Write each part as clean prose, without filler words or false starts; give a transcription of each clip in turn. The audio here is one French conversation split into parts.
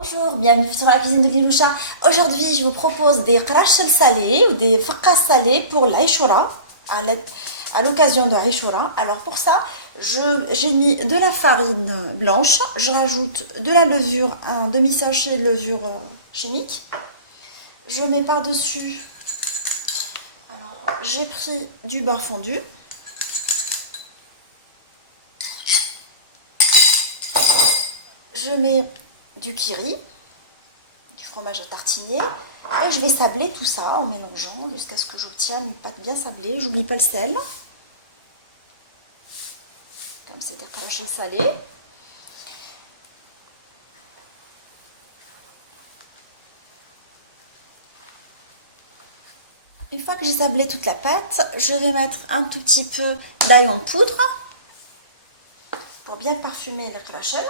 Bonjour, bienvenue sur la cuisine de Gliloucha. Aujourd'hui, je vous propose des krachel salés ou des fakas salés pour l'Aïchoura, à l'occasion de l'Aïchoura. Alors pour ça, j'ai mis de la farine blanche, je rajoute de la levure, un demi-sachet de levure chimique. Je mets par-dessus, j'ai pris du beurre fondu. Je mets du kiri, du fromage à tartiner, et je vais sabler tout ça en mélangeant jusqu'à ce que j'obtienne une pâte bien sablée. J'oublie pas le sel, comme c'est des krachel salés. Une fois que j'ai sablé toute la pâte, je vais mettre un tout petit peu d'ail en poudre pour bien parfumer le krachel.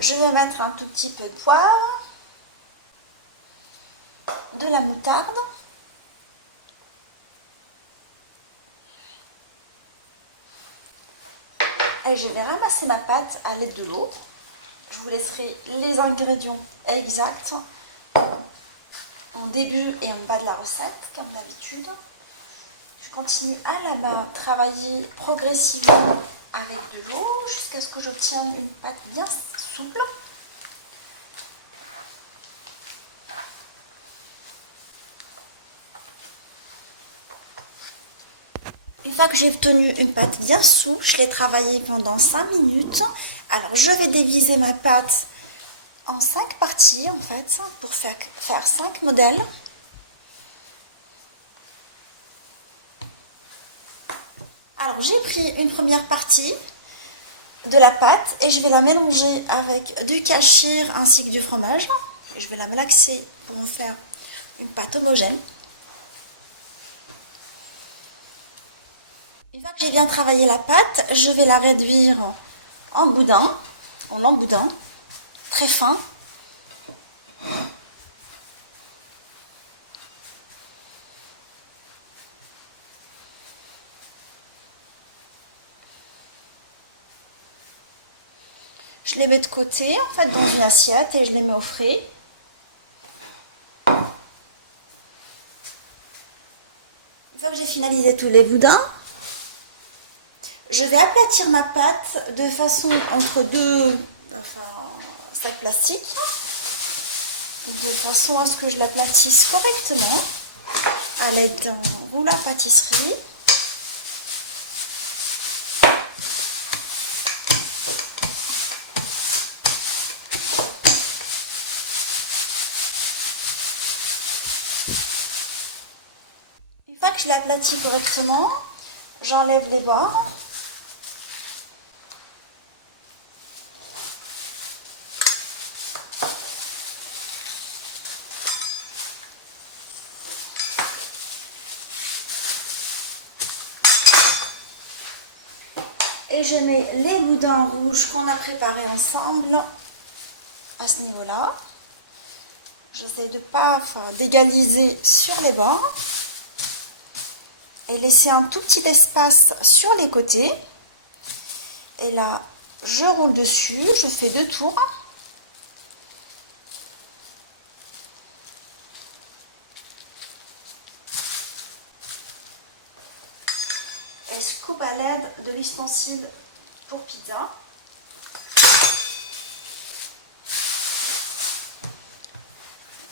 Je vais mettre un tout petit peu de poivre, de la moutarde, et je vais ramasser ma pâte à l'aide de l'eau. Je vous laisserai les ingrédients exacts en début et en bas de la recette, comme d'habitude. Je continue à la main travailler progressivement avec de l'eau jusqu'à ce que j'obtienne une pâte bien souple. Une fois que j'ai obtenu une pâte bien souple, je l'ai travaillée pendant 5 minutes. Alors je vais diviser ma pâte en 5 parties en fait, pour faire 5 modèles. Alors j'ai pris une première partie de la pâte et je vais la mélanger avec du kachir ainsi que du fromage. Je vais la malaxer pour en faire une pâte homogène. Une fois que j'ai bien travaillé la pâte, je vais la réduire en boudin, en emboudin, très fin. Je les mets de côté en fait dans une assiette et je les mets au frais. Une fois que j'ai finalisé tous les boudins, je vais aplatir ma pâte de façon entre deux sacs plastiques, de façon à ce que je l'aplatisse correctement à l'aide d'un rouleau à pâtisserie. Une fois que je l'aplatis correctement, j'enlève les bords. Et je mets les boudins rouges qu'on a préparés ensemble à ce niveau-là. J'essaie de ne pas d'égaliser sur les bords et laisser un tout petit espace sur les côtés. Et là, je roule dessus, je fais 2 tours. Et je coupe à l'aide de l'ustensile pour pizza.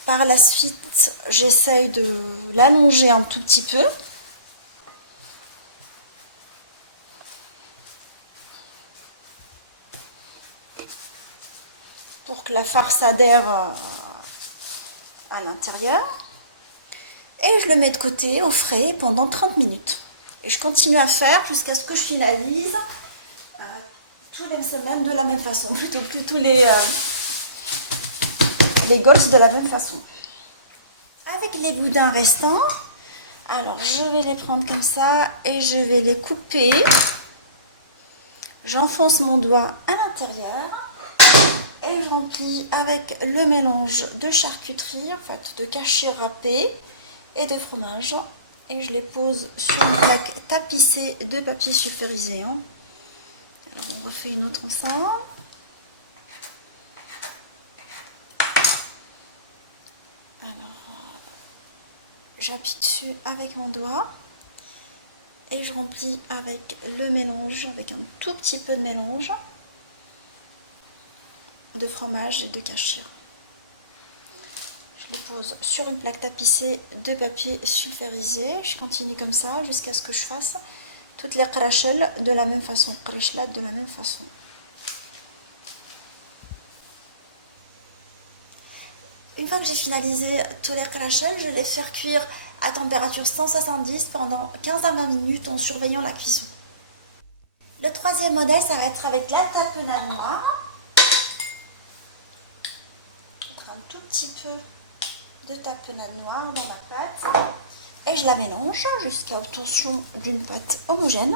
Par la suite, j'essaye de l'allonger un tout petit peu. Pour que la farce adhère à l'intérieur. Et je le mets de côté au frais pendant 30 minutes. Et je continue à faire jusqu'à ce que je finalise tous les semaines de la même façon, plutôt que tous les golfs de la même façon. Avec les boudins restants, alors je vais les prendre comme ça et je vais les couper. J'enfonce mon doigt à l'intérieur et je remplis avec le mélange de charcuterie, en fait de kachir râpé et de fromage. Et je les pose sur une plaque tapissée de papier sulfurisé. Alors on refait une autre ensemble. j'appuie dessus avec mon doigt et je remplis avec le mélange, avec un tout petit peu de mélange de fromage et de cachir. Je les pose sur une plaque tapissée de papier sulfurisé. Je continue comme ça jusqu'à ce que je fasse toutes les krachel de la même façon, de la même façon. Une fois que j'ai finalisé tous les krachel, je vais les faire cuire à température 170 pendant 15 à 20 minutes en surveillant la cuisson. Le troisième modèle, ça va être avec la tapenade noire. Je vais mettre un tout petit peu de tapenade noire dans ma pâte et je la mélange jusqu'à l'obtention d'une pâte homogène.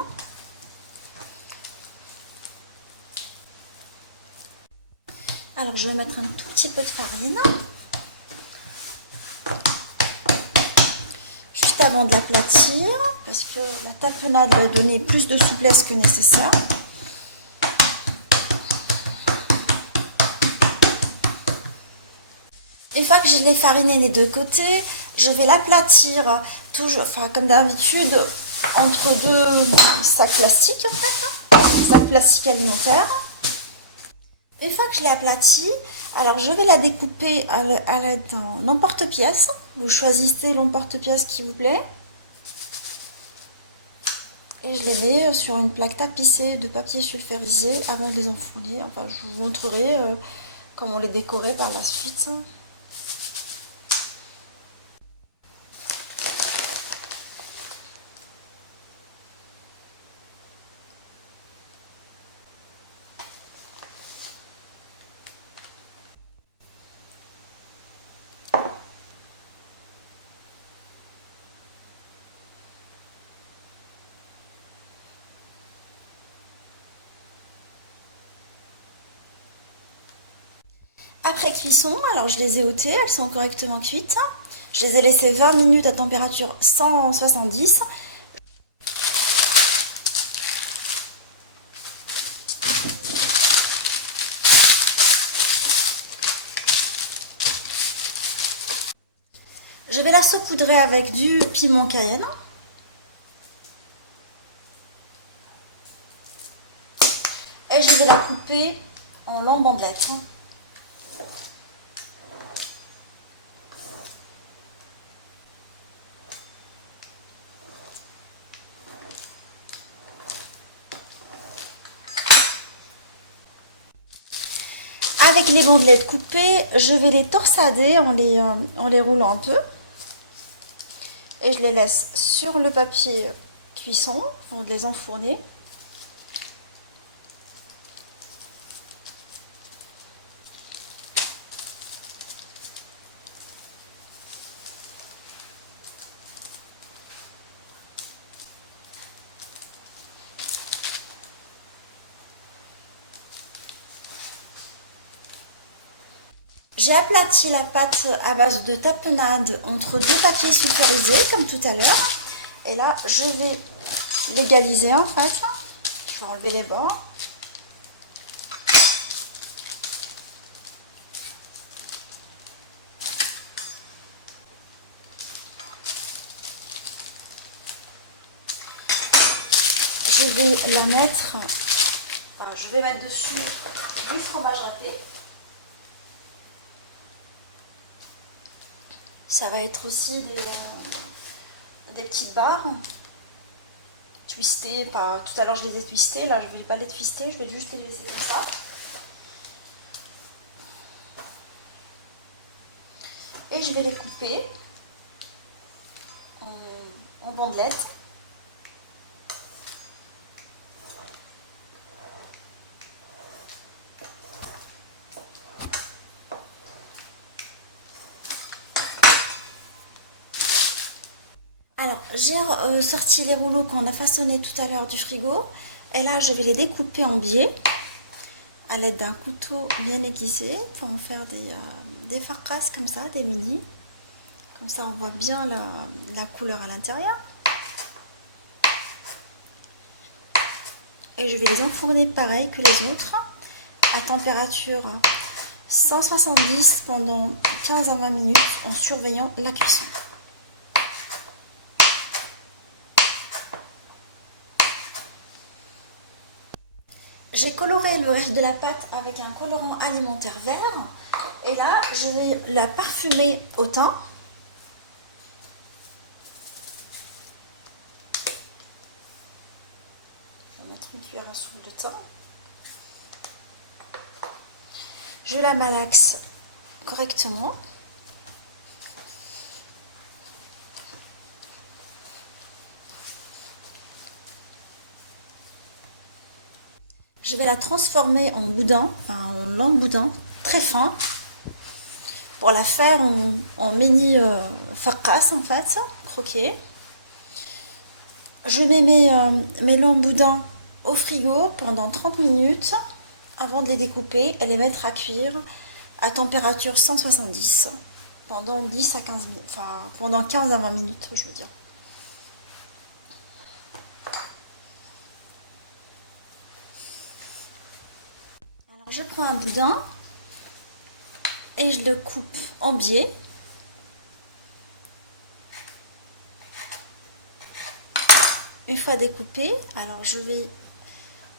Alors je vais mettre un tout petit peu de farine juste avant de l'aplatir parce que la tapenade va donner plus de souplesse que nécessaire. Une fois que je l'ai fariné les deux côtés, je vais l'aplatir toujours, comme d'habitude, entre deux sacs plastiques, sacs plastiques alimentaires. Une fois que je l'ai aplatie, alors je vais la découper à l'aide d'un emporte-pièce. Vous choisissez l'emporte-pièce qui vous plaît. Et je les mets sur une plaque tapissée de papier sulfurisé avant de les enfourner. Enfin, je vous montrerai comment les décorer par la suite. Après cuisson, alors je les ai ôtées, elles sont correctement cuites. Je les ai laissées 20 minutes à température 170. Je vais la saupoudrer avec du piment cayenne. Et je vais la couper en longues bandelettes. Avec les bandelettes coupées, je vais les torsader en les roulant un peu. Et je les laisse sur le papier cuisson pour les enfourner. J'ai aplati la pâte à base de tapenade entre deux papiers sulfurisés comme tout à l'heure. Et là, je vais l'égaliser en fait. Je vais enlever les bords. Je vais mettre dessus du fromage râpé. Ça va être aussi des petites barres twistées. Tout à l'heure je les ai twistées, là je ne vais pas les twister, je vais juste les laisser comme ça. Et je vais les couper en bandelettes. Alors, j'ai sorti les rouleaux qu'on a façonnés tout à l'heure du frigo. Et là, je vais les découper en biais à l'aide d'un couteau bien aiguisé pour en faire des farkas comme ça, des midis. Comme ça, on voit bien la couleur à l'intérieur. Et je vais les enfourner pareil que les autres à température 170 pendant 15 à 20 minutes en surveillant la cuisson. j'ai coloré le reste de la pâte avec un colorant alimentaire vert. Et là, je vais la parfumer au thym. Je vais mettre une cuillère à soupe de thym. Je la malaxe correctement. Je vais la transformer en boudin, enfin en lent boudin, très fin. Pour la faire en mini fakas en fait, croquet. Je mets mes longs boudins au frigo pendant 30 minutes avant de les découper et les mettre à cuire à température 170 pendant 10 à 15 minutes, enfin pendant 15 à 20 minutes je veux dire. Alors je prends un boudin et je le coupe en biais. Une fois découpé, alors je vais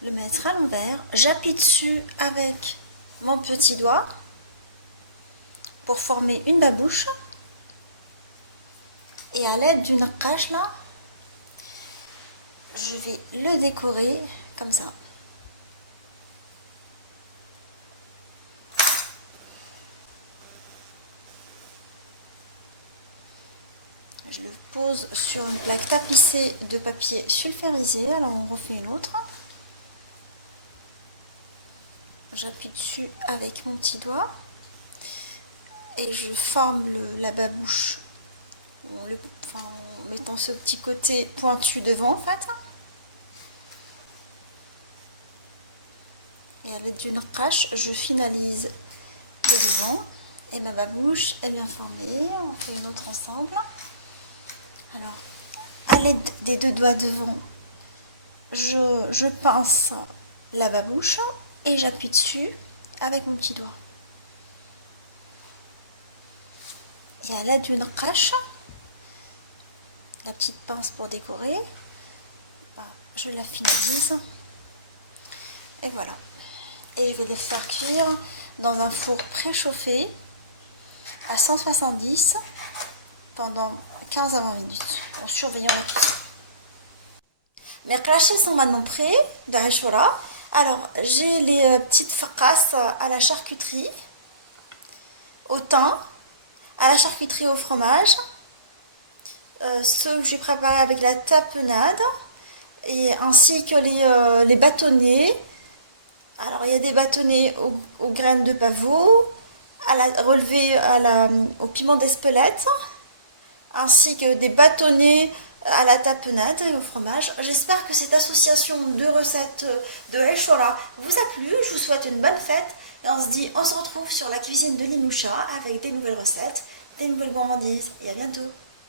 le mettre à l'envers. J'appuie dessus avec mon petit doigt pour former une babouche. Et à l'aide d'une naqash là, je vais le décorer comme ça. Je le pose sur une plaque tapissée de papier sulfurisé. Alors on refait une autre. J'appuie dessus avec mon petit doigt et je forme la babouche en mettant ce petit côté pointu devant en fait. Et à l'aide d'une naqash, je finalise le devant et ma babouche est bien formée. On fait une autre ensemble. Alors, à l'aide des deux doigts devant, je pince la babouche et j'appuie dessus avec mon petit doigt. Et à l'aide d'une naqash, la petite pince pour décorer, je la finalise. Et voilà. Et je vais les faire cuire dans un four préchauffé à 170 pendant 15 à 20 minutes en surveillant la cuisson. Mes krachis sont maintenant prêts de Ashura. Alors j'ai les petites fakas à la charcuterie, au thym, à la charcuterie au fromage, ceux que j'ai préparés avec la tapenade, et ainsi que les bâtonnets. Alors il y a des bâtonnets aux graines de pavot, relevés au piment d'Espelette, ainsi que des bâtonnets à la tapenade et au fromage. J'espère que cette association de recettes de Ashura vous a plu. Je vous souhaite une bonne fête et on se retrouve sur la cuisine de Linoucha avec des nouvelles recettes, des nouvelles gourmandises et à bientôt.